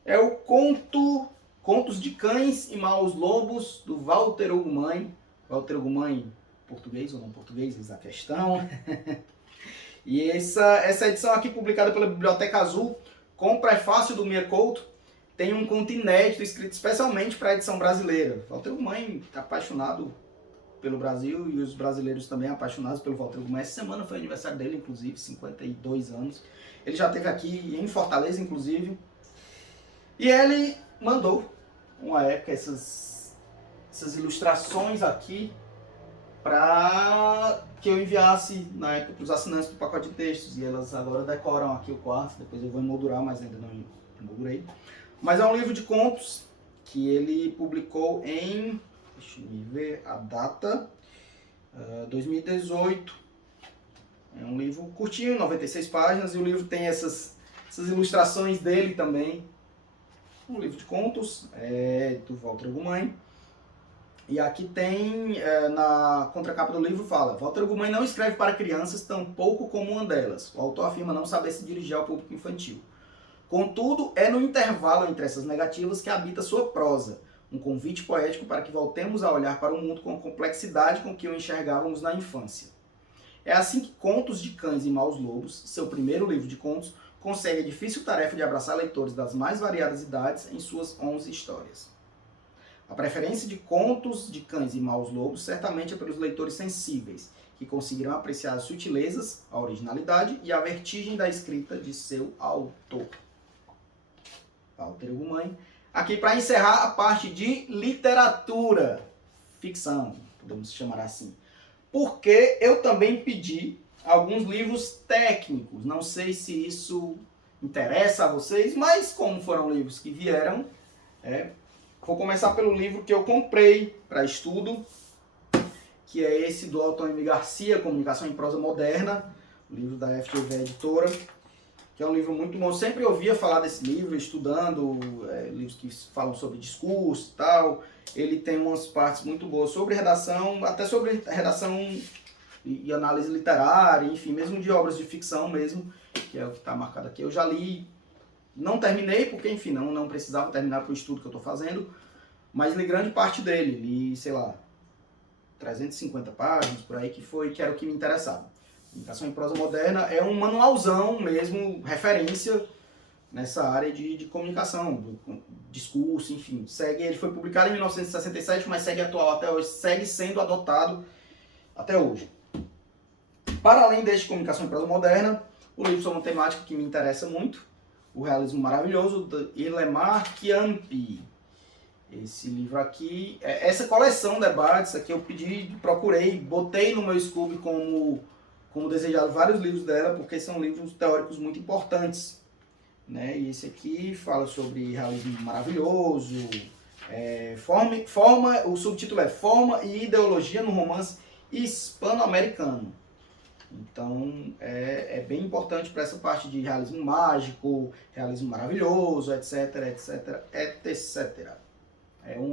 É o Contos de Cães e Maus Lobos, do Walter Ugumãe. Walter Ugumãe, português ou não português, eis a questão. E essa edição aqui, publicada pela Biblioteca Azul, com prefácio do Mir Couto, tem um conto inédito escrito especialmente para a edição brasileira. Walter Ugumãe está apaixonado pelo Brasil e os brasileiros também apaixonados pelo Walter Ugumãe. Essa semana foi aniversário dele, inclusive, 52 anos. Ele já esteve aqui em Fortaleza, inclusive. E ele mandou, uma época, essas ilustrações aqui para que eu enviasse na época para os assinantes do pacote de textos. E elas agora decoram aqui o quarto, depois eu vou emoldurar, mas ainda não emoldurei. Mas é um livro de contos que ele publicou em, deixa eu ver a data, 2018. É um livro curtinho, 96 páginas, e o livro tem essas ilustrações dele também. Um livro de contos, do Walter Ugumãe. E aqui tem, na contracapa do livro, fala: Walter Ugumãe não escreve para crianças, tampouco como uma delas. O autor afirma não saber se dirigir ao público infantil. Contudo, é no intervalo entre essas negativas que habita sua prosa, um convite poético para que voltemos a olhar para o mundo com a complexidade com que o enxergávamos na infância. É assim que Contos de Cães e Maus Lobos, seu primeiro livro de contos, consegue a difícil tarefa de abraçar leitores das mais variadas idades em suas 11 histórias. A preferência de Contos de Cães e Maus Lobos certamente é pelos leitores sensíveis, que conseguirão apreciar as sutilezas, a originalidade e a vertigem da escrita de seu autor. Walter Ugumãe, aqui para encerrar a parte de literatura, ficção, podemos chamar assim. Porque eu também pedi alguns livros técnicos, não sei se isso interessa a vocês, mas como foram livros que vieram, vou começar pelo livro que eu comprei para estudo, que é esse do Alton M. Garcia, Comunicação em Prosa Moderna, o livro da FGV Editora, que é um livro muito bom. Eu sempre ouvia falar desse livro, estudando livros que falam sobre discurso e tal. Ele tem umas partes muito boas sobre redação, até sobre redação e análise literária, enfim, mesmo de obras de ficção mesmo, que é o que está marcado aqui. Eu já li, não terminei, porque, enfim, não precisava terminar para o estudo que eu estou fazendo, mas li grande parte dele, li, sei lá, 350 páginas, por aí, que era o que me interessava. Comunicação em Prosa Moderna é um manualzão mesmo, referência nessa área de comunicação, do discurso, enfim. Ele foi publicado em 1967, mas segue atual até hoje, segue sendo adotado até hoje. Para além deste Comunicação em Prosa Moderna, o livro sobre uma temática que me interessa muito, O Realismo Maravilhoso, de Ilemar Chiampi. Esse livro aqui, essa coleção de debates aqui eu procurei, botei no meu Scooby como desejado vários livros dela, porque são livros teóricos muito importantes, né? E esse aqui fala sobre realismo maravilhoso, o subtítulo é Forma e Ideologia no Romance Hispano-Americano. Então é bem importante para essa parte de realismo mágico, realismo maravilhoso, etc, etc, etc.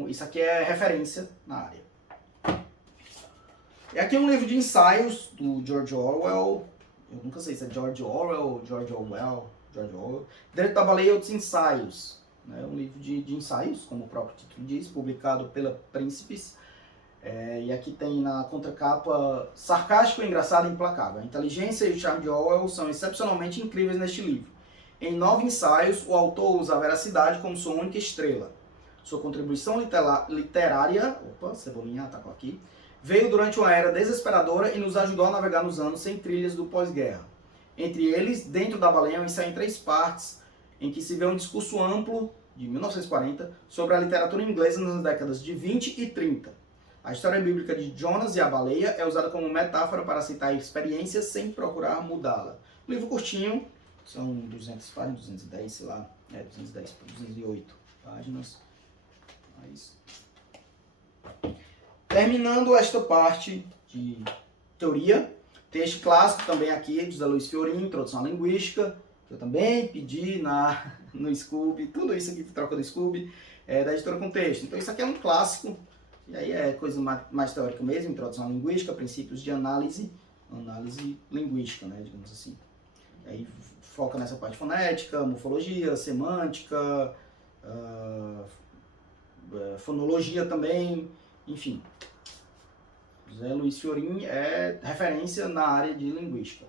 Isso aqui é referência na área. E aqui é um livro de ensaios do George Orwell. Eu nunca sei se é George Orwell ou George Orwell. Direito da Baleia e Outros Ensaios. É um livro de ensaios, como o próprio título diz, publicado pela Príncipes. E aqui tem na contracapa sarcástico, engraçado e implacável. A inteligência e o charme de Orwell são excepcionalmente incríveis neste livro. Em 9 ensaios, o autor usa a veracidade como sua única estrela. Sua contribuição literária, Cebolinha atacou aqui, veio durante uma era desesperadora e nos ajudou a navegar nos anos sem trilhas do pós-guerra. Entre eles, Dentro da Baleia, um ensaio em 3 partes, em que se vê um discurso amplo, de 1940, sobre a literatura inglesa nas décadas de 20 e 30. A história bíblica de Jonas e a baleia é usada como metáfora para citar a experiência sem procurar mudá-la. Um livro curtinho, são 200 páginas, 210, sei lá, 210 para 208 páginas. Mas... Terminando esta parte de teoria, tem este clássico também aqui, de José Luiz Fiorin, Introdução à Linguística, que eu também pedi no Scooby, tudo isso aqui troca do Scooby, da Editora Contexto. Então isso aqui é um clássico, e aí é coisa mais teórica mesmo, Introdução à Linguística, Princípios de Análise Linguística, né, digamos assim. E aí foca nessa parte fonética, morfologia, semântica, fonologia também, enfim. José Luiz Fiorin é referência na área de linguística.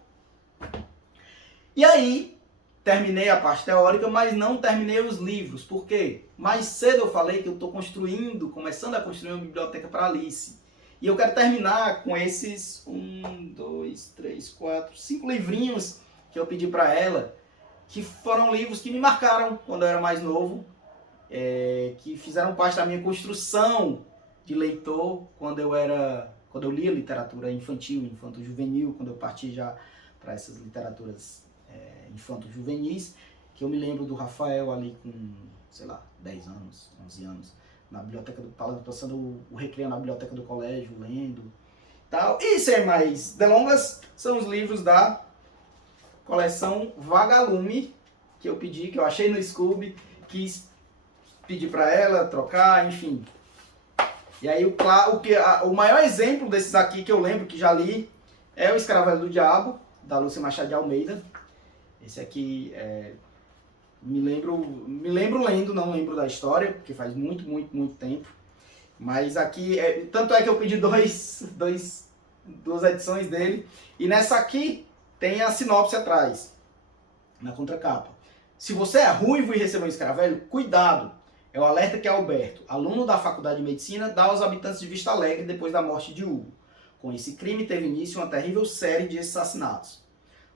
E aí, terminei a parte teórica, mas não terminei os livros. Por quê? Mais cedo eu falei que eu estou começando a construir uma biblioteca para Alice. E eu quero terminar com esses 5 livrinhos que eu pedi para ela, que foram livros que me marcaram quando eu era mais novo, que fizeram parte da minha construção de leitor quando eu lia literatura infantil, infanto-juvenil, quando eu parti já para essas literaturas infanto-juvenis, que eu me lembro do Rafael ali com, sei lá, 10 anos, 11 anos, na biblioteca passando o recreio na biblioteca do colégio, lendo, tal. E sem mais delongas, são os livros da coleção Vagalume, que eu pedi, que eu achei no Scooby, quis pedir para ela, trocar, enfim. E aí o maior exemplo desses aqui que eu lembro, que já li, é O Escaravelho do Diabo, da Lúcia Machado de Almeida. Esse aqui me lembro lendo, não lembro da história, porque faz muito, muito, muito tempo. Mas aqui, tanto é que eu pedi duas edições dele. E nessa aqui tem a sinopse atrás, na contracapa. Se você é ruivo e recebeu um escaravelho, cuidado! É o alerta que Alberto, aluno da Faculdade de Medicina, dá aos habitantes de Vista Alegre depois da morte de Hugo. Com esse crime teve início uma terrível série de assassinatos.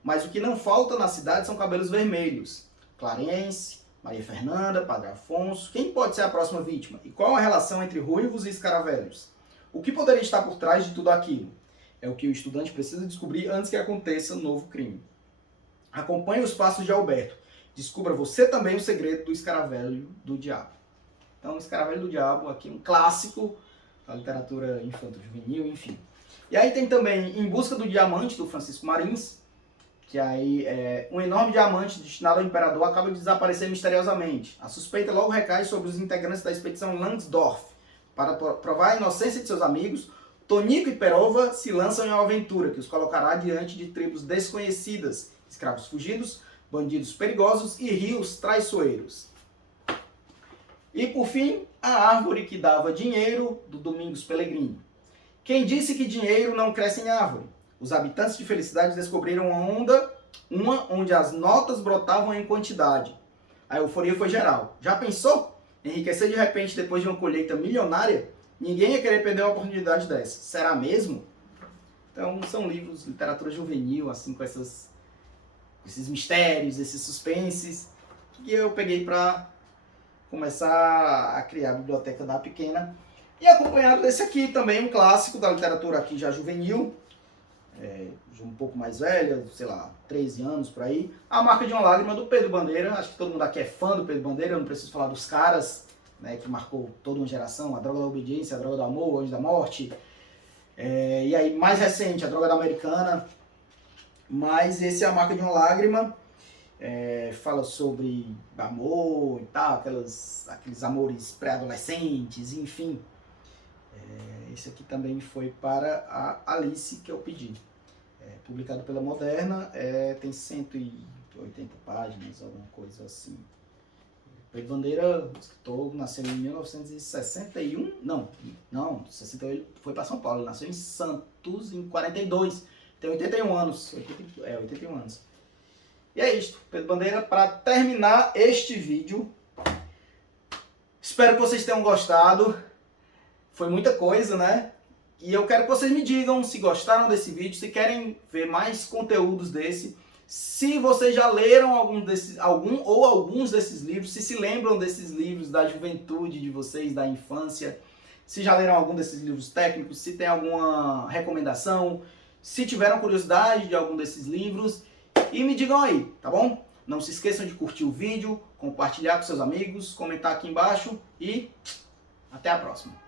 Mas o que não falta na cidade são cabelos vermelhos. Clarence, Maria Fernanda, Padre Afonso. Quem pode ser a próxima vítima? E qual a relação entre ruivos e escaravelhos? O que poderia estar por trás de tudo aquilo? É o que o estudante precisa descobrir antes que aconteça um novo crime. Acompanhe os passos de Alberto. Descubra você também o segredo do escaravelho do diabo. Então, o Escaravelho do Diabo, aqui um clássico da literatura infanto-juvenil, enfim. E aí tem também Em Busca do Diamante, do Francisco Marins, que aí é um enorme diamante destinado ao imperador acaba de desaparecer misteriosamente. A suspeita logo recai sobre os integrantes da expedição Langsdorff. Para provar a inocência de seus amigos, Tonico e Perova se lançam em uma aventura que os colocará diante de tribos desconhecidas, escravos fugidos, bandidos perigosos e rios traiçoeiros. E por fim, A Árvore que Dava Dinheiro, do Domingos Pellegrini. Quem disse que dinheiro não cresce em árvore? Os habitantes de Felicidade descobriram uma onde as notas brotavam em quantidade. A euforia foi geral. Já pensou? Enriquecer de repente depois de uma colheita milionária? Ninguém ia querer perder uma oportunidade dessa. Será mesmo? Então são livros de literatura juvenil, assim, com esses mistérios, esses suspenses, que eu peguei para começar a criar a biblioteca da pequena. E acompanhado desse aqui também, um clássico da literatura aqui já juvenil, um pouco mais velha, sei lá, 13 anos por aí, A Marca de uma Lágrima, do Pedro Bandeira. Acho que todo mundo aqui é fã do Pedro Bandeira, eu não preciso falar dos caras, né, que marcou toda uma geração, A Droga da Obediência, A Droga do Amor, O Anjo da Morte, e aí mais recente, A Droga da Americana. Mas esse é A Marca de uma Lágrima, fala sobre amor e tal, aqueles amores pré-adolescentes, enfim. Esse aqui também foi para a Alice, que eu pedi. Publicado pela Moderna, tem 180 páginas, alguma coisa assim. Pedro Bandeira, escritor, nasceu em 1961, não, 68, foi para São Paulo, ele nasceu em Santos em 42, tem 81 anos, 81 anos. E é isto, Pedro Bandeira, para terminar este vídeo. Espero que vocês tenham gostado. Foi muita coisa, né? E eu quero que vocês me digam se gostaram desse vídeo, se querem ver mais conteúdos desse, se vocês já leram alguns desses livros, se lembram desses livros da juventude de vocês, da infância, se já leram algum desses livros técnicos, se tem alguma recomendação, se tiveram curiosidade de algum desses livros, e me digam aí, tá bom? Não se esqueçam de curtir o vídeo, compartilhar com seus amigos, comentar aqui embaixo e até a próxima.